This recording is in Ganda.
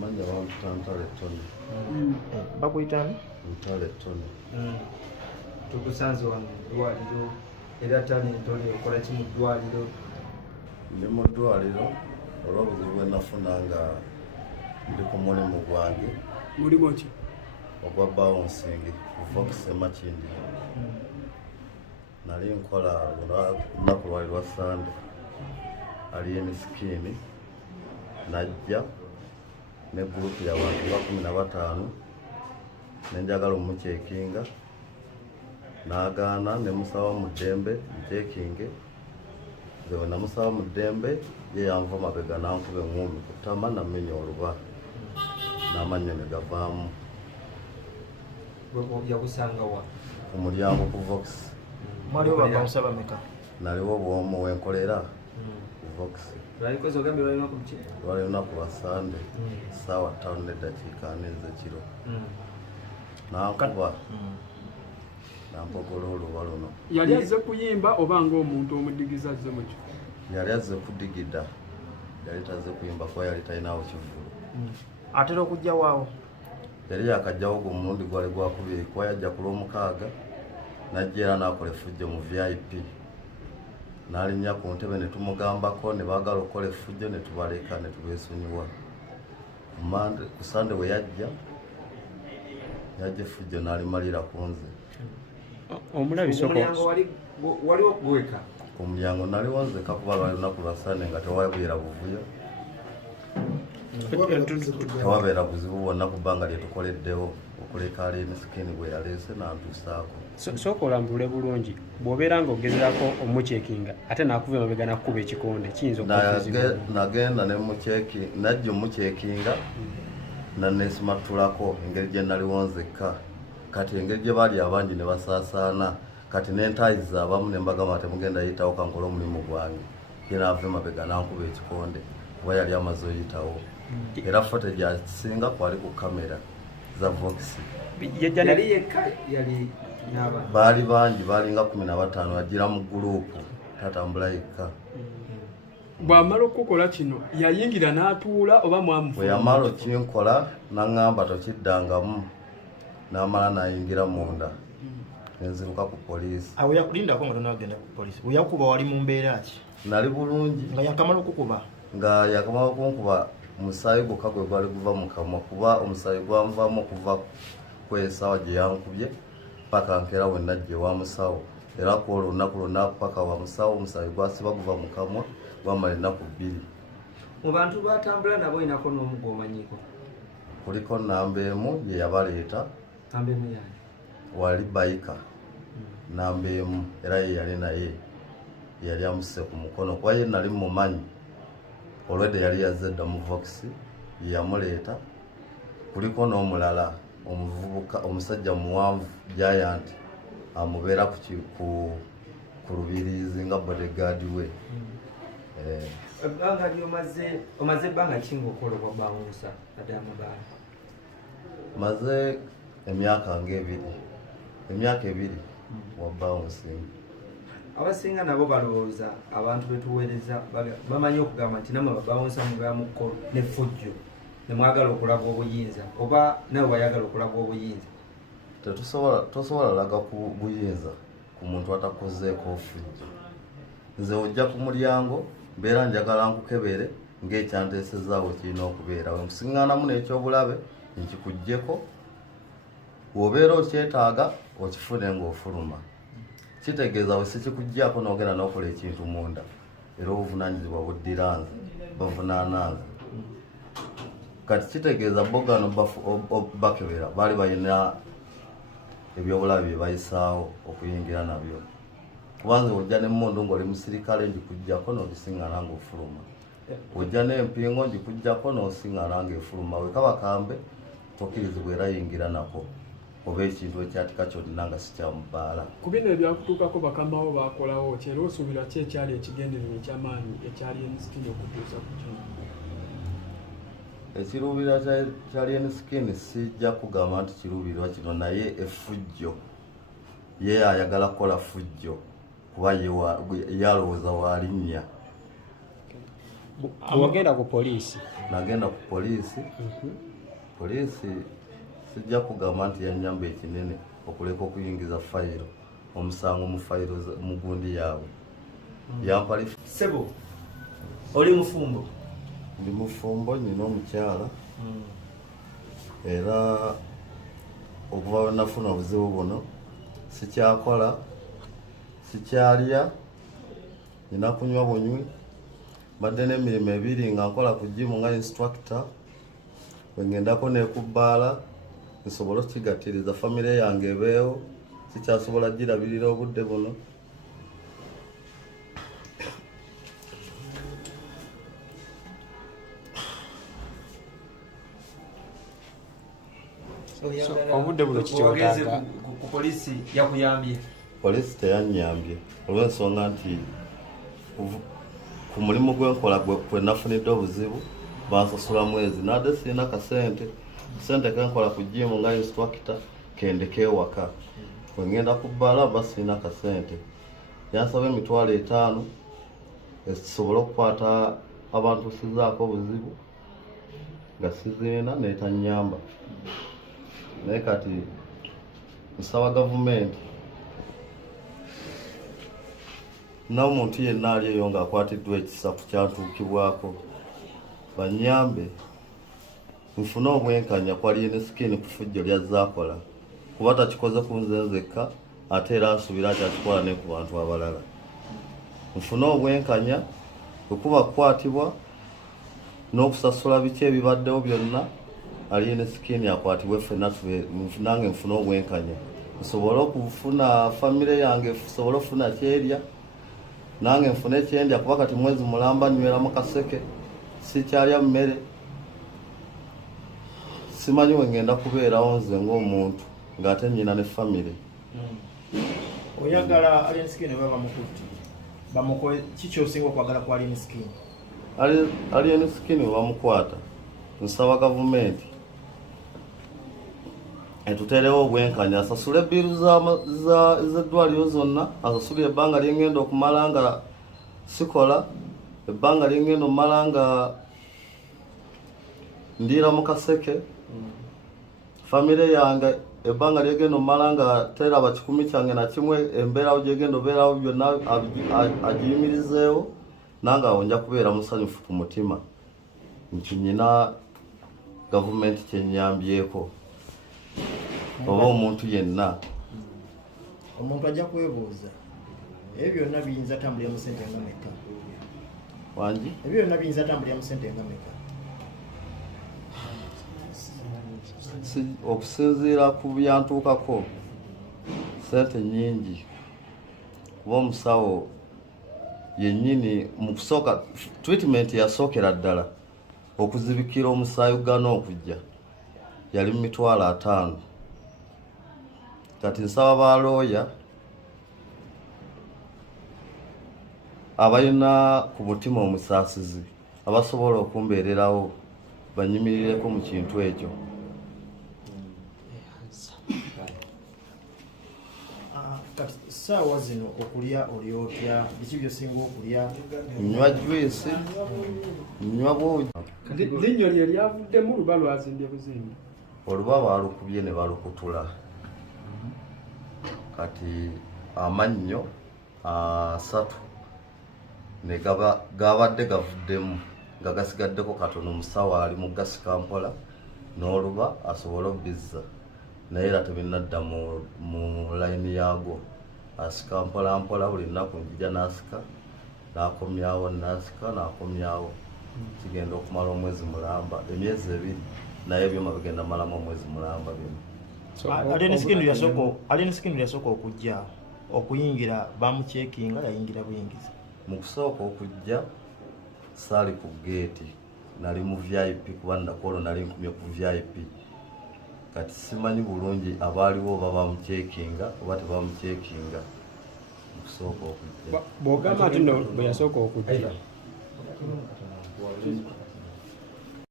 Amanya bamuta Ntale Tony. Bakuyitani? Ntale Tony. Tukusanze wano eddwaliro era Ntale Tony okola ki mu ddwaliro? Ndi mu ddwaliro olw'obuzibu bwe nafuna nga ndi ku mulimu gwange. Mulimu ki? Ogwa bouncing ku Vox Makindi. Nali nkola lunaku lwali lwa Sande ali emisikini najja ne gurupu y'abantu ba 15 nenjagala omukyekinga n'agaana ne musaba mu ddembe ncekinge bwe namusaba mu ddembe ye yanva mabega nankuba eŋŋumi ku ttama namenya oluba n'amannyo ne gavaamu. Yakusanga wa? Ku mulyango ku Vox. Mwaliwo bakamusaba meka? Naliwo bw'omu wenkolera ku Vox. Lwalikoze ogambye lwalina ku ki? Lwali lunaku lwa Sande ssaawa 5 n'eddakiika 4 ez'ekiro. Nankuba nampogola oluba luno. Yali azze kuyimba oba ng'omuntu omudigiza azze mu kyo? Yali azze kudigida, yali tazze kuyimba kuba yali talinawo kivulu. Atera okujja waawo? Yali yakajjawo gwe mulundi gwali gwakubiri kuba yajja ku Lwomukaaga najja era n'akola effujjo mu VIP. N'alinnya ku ntebe ne tumugambako ne baagala okukola effujjo ne tubaleka ne tubeesonyiwa. Ku Sande we yajja effujjo n'alimalira ku nze. Omulyango waliwo gweka? Ku mulyango naliwo nzeka kuba lwali lunaku lwa Sande nga tewabeera buvuyo. Tewabeera buzibu bwonna ku bbanga lye tukoleddewo okuleka ali emisikini bwe yaleese n'antuusaako. Sooka olambulule bulungi bw'obeera ng'ogezaako omukyekinga ate n'akuba emabega n'akkuba ekikonde kiyinza okuba nagenda najja omukyekinga naneesimattulako engeri gye naliwo nzekka kati engeri gye baali abangi ne basaasaana kati n'entaayiza abamu ne mbagamba temugenda yitawo kankola omulimu gwange ye n'ava emabega n'ankuba ekikonde kuba yali amaze oyitawo era foto gyakisinga kwali ku kamera za Vox. Yali yekka yali n'abantu? Baali bangi, baalinga 15 agira mu guruupu tatambula yekka. Bw'amala okukola kino yayingira n'atuula oba mwamufu? Bwe yamala okinkola n'aŋŋamba tokiddangamu n'amala n'ayingira munda nenziruka ku poliisi. Awo yakulindako nga tonagenda ku poliisi? We yakuba wali mu mbeera ki? Nali bulungi. Nga yakamala okukuba? Nga yakamala okunkuba omusaayi gwokka gwe gwali guva mu kamwa kuba omusaayi gwanvaamu okuva kw'esaawa gye yankubye paka nkeera we najja ewa musawo era kwolwo olunaku lwonna paka wa musawo omusaayi gwasiba guva mu kamwa gwamala ennaku 2. Mu bantu batambula nabo olinako n'omu gw'omanyiko? Kuliko nnamba emu ye yabaleeta. Nnamba emu yaani? Wali bayika nnamba emu era ye yali naye yali amusse ku mukono kuba ye nali mumanyi olwedde yali yazze dda mu Vox ye yamuleeta. Kuliko n'omulala omuvubuka omusajja muwanvu Giant amubeera ku lubiriizi nga bodyguard we. Ebbanga omaze ebbanga ki ng'okola obwa bawunsa adde amabaala? Maze emyaka nga 2 wa bouncing. Abasinga nabo balowooza abantu betuweereza bamanyi okugamba nti namwe babawunsa mugaba mu kkolo n'effujjo ne mwagala okulaga obuyinza oba nawe wayagala okulaga obuyinza? Tosobola laga ku buyinza ku muntu atakozeeko ffujjo. Nze ojja ku mulyango mbeera njagala nkukebere ng'ekyanteesezaawo kirina okubeera we nkusiŋŋaanamu n'ekyobulabe nkikuggyeko bw'obeera okyetaaga okifune ng'ofuluma. Kitegeeza we sikikuggyako n'ogenda n'okola ekintu munda era obuvunaanyizibwa buddiranze bavunaananze. Kati kitegeeza bogano bakebera baali balina ebyobulabe bye bayisaawo okuyingira nabyo. Kubanze ojja n'emmundu ng'oli musirikale ngikuggyako n'ogisiŋŋaana ng'ofuluma. Ojja n'empingo ngikuggyako n'osiŋŋaana ng'efuluma. Weka bakambe tokkirizibwa era yingira nako oba ekintu ekyatika kyonna nga sikyamubaala. Ku bino ebyakutuukako bakamawo baakolawo ki era osuubira ki ekyali ekigendererwa eky'amaanyi ekyali enisikini okutuusa ku kino? Ekiruubirira kyali enisikini sijja kugamba nti kiruubirirwa kino naye effujjo ye ayagala kukola ffujjo kuba ye alowooza waalinnya. Bwogenda ku poliisi nagenda ku poliisi poliisi sijja kugamba nti yanyamba ekinene okuleka okuyingiza fayiro omusango mu fayiro mu gundi yaabwe yampali Sebo oli mufumbo ndi mufumbo nyina omukyala era okuva we nafuna obuzibu buno sikyakola sikyalya nina kunywa bunywi mbadde n'emirimu ebiri nga nkola ku jimu nga instructor wengendako nekubbaala nsobola okukigattiriza famire yange ebeewo sikyasobola girabirira obudde buno obudde buno kikyotaaga ku poliisi yakuyambye poliisi teyanyambye olw'ensonga nti ku mulimu gwenkola kwe nafunidde obuzibu bansasula mwezi nadde sirina kasente sente kenkola ku jimu nga instructor kendeka ewaka wengenda kubbaala mba sirina kasente yansaba $5,000 ekisobole okukwata abantu sizaako obuzibu nga sizirina netanyamba naye kati nsaba gavumenti n'omuntu yenna ali eyo ng'akwatiddwa ekisafu kyantuukibwako banyambe nfune obwenkanya ku Alienskin ku ffujjo lyazaakola kuba takikoze ku nze nzekka ate era nsuubira kyakikola ne ku bantu abalala nfune obwenkanya bwekuba kukwatibwa n'okusasula biki ebibaddewo byonna Alienskin akwatibwe ffenna nange nfune obwenkanya nsobole okufuna famire yange nsobole okufuna kyerya nange nfune ekyendya kuba kati mwezi mulamba nywera mu kaseke sikyalya mmere simanyi wengenda kubeerawo nze ng'omuntu ng'ate nnyina ne famire oyagala Alienskin baba bamukutte bamukole kikyosinga okwagala ku Alienskin Alienskin we bamukwata nsaba gavumenti etuterewo obwenkanya asasule biru z'eddwaliro zonna asasule ebbanga lyengenda okumala nga sikola ebbanga lyengenda omumala nga ndiira mu kaseke famire yange ebbanga lyegenda omumala nga teraba kikumi kyange na kimwe embeerawo gyegenda obeerawo byonna agiyimirizeewo nange awo nja kubeera musanyufu ku mutima nti nyina gavumenti kyenyambyeko oba omuntu yenna omuntu ajja kwebuuza ebyo byonna biyinza tambulira mu sente nga meka wangi ebyo byonna biyinza tambulira mu sente nga meka okusinziira ku byantuukako sente nyingi kuba omusawo yennyini mu kusooka treatment yasookera ddala okuzibikira omusaayi gana okujja yali mu $5,000 kati nsaba balooya abalina ku mutima omusaasizi abasobola okumbeererawo banyimirireko mu kintu ekyo kati saawa zino okulya oli otya biki byosinga okulya nywa juisi nywa bwogi linnyo lye lyavuddemu luba lwazimbye buzimbye oluba balukubye ne balukutula kati amannyo 3 ne gabadde gavuddemu nga gasigaddeko katono omusawo ali mu gasikkampola n'oluba asobole obbizza naye era tebinadda mu layini yaago asika mpolampola buli nnaku njija n'asika n'akomyawo n'asika n'akomyawo kigenda okumala omwezi mulamba emyezi 2 naye ebyuma bigenda malamu omwezi mulamba bino Alienskin yasooka okujja okuyingira bamucekinga yayingira buyingiza mu kusooka okujja saali ku geeti nali mu VIP kuba ndakoolo nali nkumye ku VIP kati simanyi bulungi abaaliwo oba bamucekinga oba tebamucekinga mu kusooka okujja bw'ogamba nti nno bwe yasooka okujja